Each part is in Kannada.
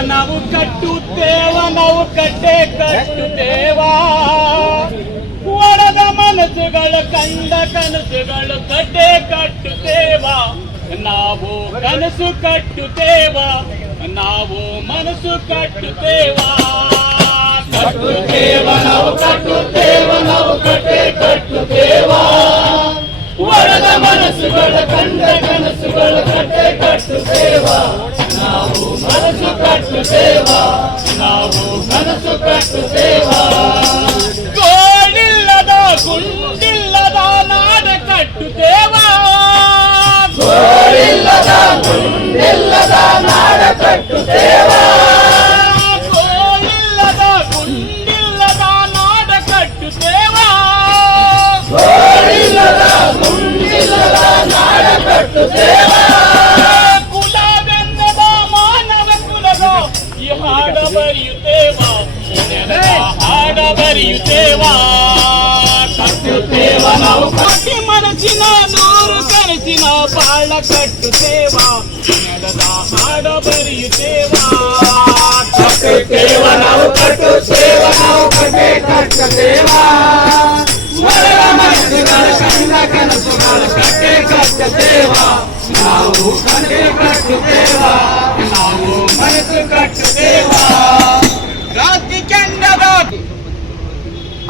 ನಾವು ಕಟ್ಟುತ್ತೇವ, ನಾವು ಕಟ್ಟೆ ಕಟ್ಟುತ್ತೇವ. ಒಡದ ಮನಸ್ಸುಗಳು ಕಂದ ಕನಸುಗಳು ಕಟ್ಟೆ ಕಟ್ಟುತ್ತೇವ. ನಾವು ಕನಸು ಕಟ್ಟುತ್ತೇವ, ನಾವು ಮನಸ್ಸು ಕಟ್ಟುತ್ತೇವ. ಕಟ್ಟುತ್ತೇವ, ನಾವು ಕಟ್ಟುತ್ತೇವ, ನಾವು ಕಟ್ಟೆ ಕಟ್ಟುತ್ತೇವ. ಒಡದ ಮನಸ್ಸುಗಳು ಕಂಡ ಕನಸುಗಳು ಕಟ್ಟೆ ಕಟ್ಟುತ್ತೇವ. ನಾವು ಮನಸ್ಸು ಕಟ್ಟುತ್ತೇವ ನಾವು ಮನಸ್ಸು ಕಟ್ಟು ಸೇವಾ. ಗೋಳಿಲ್ಲದ ಗುಂಡಿಲ್ಲದ ನಾಡ ದೇವಾ ಗೋಳಿಲ್ಲದ ಗುಂಡಿಲ್ಲದ ಹಾಡ ಬರೆಯುತ್ತೇವ ನೆಲದ ಹಾಡ ಬರೆಯುತ್ತೇವ ಕಟ್ಟುತ್ತೇವ ನಾವು ಕಟ್ಟಿ ಮನಸ್ಸಿನ ನೂರು ಕನಸಿನ ಬಾಳ ಕಟ್ಟುತ್ತೇವ ನೆಲದ ಹಾಡ ಬರೆಯುತ್ತೇವ ಕಟ್ಟುತ್ತೇವ ನಾವು ಕಟ್ಟುತ್ತೇವ ನಾವು ಕಟ್ಟೆ ಕಟ್ಟುತ್ತೇವ ಮರಳ ಮನಸ್ಸುಗಳ ಕಂಡ ಕನಸುಗಳ ಕಟ್ಟೆ ಕಟ್ಟುತ್ತೇವ ನಾವು ಕಟ್ಟೆ ಕಟ್ಟುತ್ತೇವ ನಾವು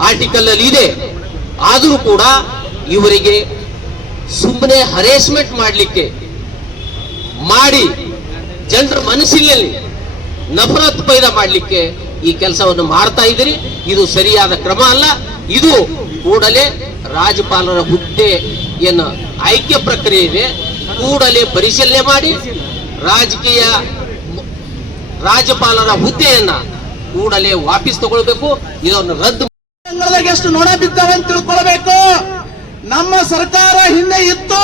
ಆರ್ಟಿಕಲ್ ಅಲ್ಲಿ ಇದೆ. ಆದರೂ ಕೂಡ ಇವರಿಗೆ ಸುಮ್ಮನೆ ಹರೇಸ್ಮೆಂಟ್ ಮಾಡಲಿಕ್ಕೆ ಮಾಡಿ ಜನರ ಮನಸ್ಸಿನಲ್ಲಿ ನಫರತ್ ಪೈದ ಮಾಡಲಿಕ್ಕೆ ಈ ಕೆಲಸವನ್ನು ಮಾಡ್ತಾ ಇದ್ದೀರಿ. ಇದು ಸರಿಯಾದ ಕ್ರಮ ಅಲ್ಲ. ಇದು ಕೂಡಲೇ ರಾಜ್ಯಪಾಲರ ಹುದ್ದೆ ಏನು ಆಯ್ಕೆ ಪ್ರಕ್ರಿಯೆ ಇದೆ. ಕೂಡಲೇ ಪರಿಶೀಲನೆ ಮಾಡಿ ರಾಜಕೀಯ ರಾಜ್ಯಪಾಲರ ಹುದ್ದೆಯನ್ನ ಕೂಡಲೇ ವಾಪಸ್ ತಗೊಳ್ಬೇಕು. ಇದನ್ನು ರದ್ದು ಎಷ್ಟು ನೊಣ ಅಂತ ತಿಳ್ಕೊಳ್ಬೇಕು. ನಮ್ಮ ಸರ್ಕಾರ ಹಿಂದೆ ಇತ್ತು.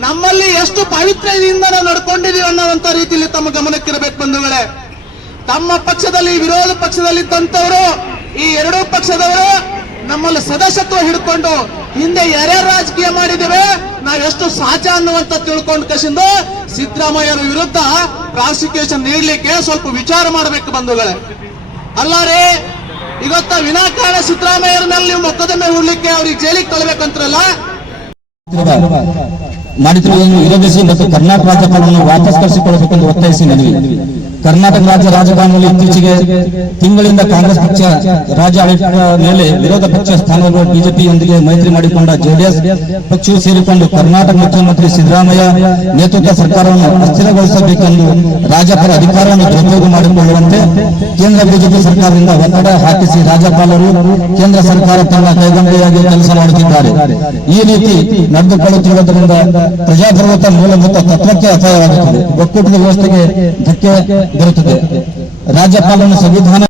ನಮ್ಮಲ್ಲಿ ಎಷ್ಟು ಪವಿತ್ರದಿಂದ ನಾವು ನಡ್ಕೊಂಡಿದೀವಿ ಅನ್ನೋಂತ ರೀತಿಯಲ್ಲಿ ತಮ್ಮ ಗಮನಕ್ಕಿರಬೇಕು ಬಂಧುಗಳೇ. ತಮ್ಮ ಪಕ್ಷದಲ್ಲಿ, ವಿರೋಧ ಪಕ್ಷದಲ್ಲಿ ತಂತವರು ಈ ಎರಡೂ ಪಕ್ಷದವರು ನಮ್ಮಲ್ಲಿ ಸದಸ್ಯತ್ವ ಹಿಡ್ಕೊಂಡು ಹಿಂದೆ ಯಾರ್ಯಾರು ರಾಜಕೀಯ ಮಾಡಿದ್ದೇವೆ ನಾವೆಷ್ಟು ಸಾಚ ಅನ್ನುವಂತ ತಿಳ್ಕೊಂಡು ಕಸಿಂದು ಸಿದ್ದರಾಮಯ್ಯರ ವಿರುದ್ಧ ಪ್ರಾಸಿಕ್ಯೂಷನ್ ನೀಡಲಿಕ್ಕೆ ಸ್ವಲ್ಪ ವಿಚಾರ ಮಾಡಬೇಕು ಬಂಧುಗಳೇ. ಅಲ್ಲ ರೀ, ಇವತ್ತ ವಿನಾಕಾರಣ ಸಿದ್ದರಾಮಯ್ಯರ ಮೇಲೆ ನೀವು ಮೊಕದ್ದಮೆ ಹೂಡ್ಲಿಕ್ಕೆ ಅವ್ರಿಗೆ ಜೈಲಿಗೆ ಕಳ್ಬೇಕಂತ್ರಲ್ಲ ಮಾಡಿದ್ರು ವಿರೋಧಿಸಿ ಮತ್ತು ಕರ್ನಾಟಕ ರಾಜ್ಯಪಾಲರನ್ನು ವಾಪಸ್ ಕರೆಸಿಕೊಳ್ಳಬೇಕೆಂದು ಒತ್ತಾಯಿಸಿ ಮನವಿ. ಕರ್ನಾಟಕ ರಾಜ್ಯ ರಾಜಕಾರಣದಲ್ಲಿ ಇತ್ತೀಚೆಗೆ ತಿಂಗಳಿಂದ ಕಾಂಗ್ರೆಸ್ ಪಕ್ಷ ರಾಜ್ಯ ಮೇಲೆ ವಿರೋಧ ಪಕ್ಷ ಸ್ಥಾನವನ್ನು ಬಿಜೆಪಿಯೊಂದಿಗೆ ಮೈತ್ರಿ ಮಾಡಿಕೊಂಡ ಜೆಡಿಎಸ್ ಪಕ್ಷವು ಸೇರಿಕೊಂಡು ಕರ್ನಾಟಕ ಮುಖ್ಯಮಂತ್ರಿ ಸಿದ್ದರಾಮಯ್ಯ ನೇತೃತ್ವ ಸರ್ಕಾರವನ್ನು ಅಸ್ಥಿರಗೊಳಿಸಬೇಕೆಂದು ರಾಜ್ಯಪಾಲ ಅಧಿಕಾರವನ್ನು ದುರುಪಯೋಗ ಮಾಡಿಕೊಳ್ಳುವಂತೆ ಕೇಂದ್ರ ಬಿಜೆಪಿ ಸರ್ಕಾರದಿಂದ ಒತ್ತಡ ಹಾಕಿಸಿ ರಾಜ್ಯಪಾಲರು ಕೇಂದ್ರ ಸರ್ಕಾರ ತನ್ನ ಕೈಗಂಡೆಯಾಗಿ ಕೆಲಸ ಮಾಡುತ್ತಿದ್ದಾರೆ. ಈ ರೀತಿ ನಡೆದುಕೊಳ್ಳುತ್ತಿರುವುದರಿಂದ ಪ್ರಜಾಪ್ರಭುತ್ವ ಮೂಲಭೂತ ತತ್ವಕ್ಕೆ ಅಪಾಯವಾಗುತ್ತದೆ. ಒಕ್ಕೂಟದ ವ್ಯವಸ್ಥೆಗೆ ಧಕ್ಕೆ ಬರುತ್ತದೆ ರಾಜ್ಯಪಾಲನ ಸಂವಿಧಾನ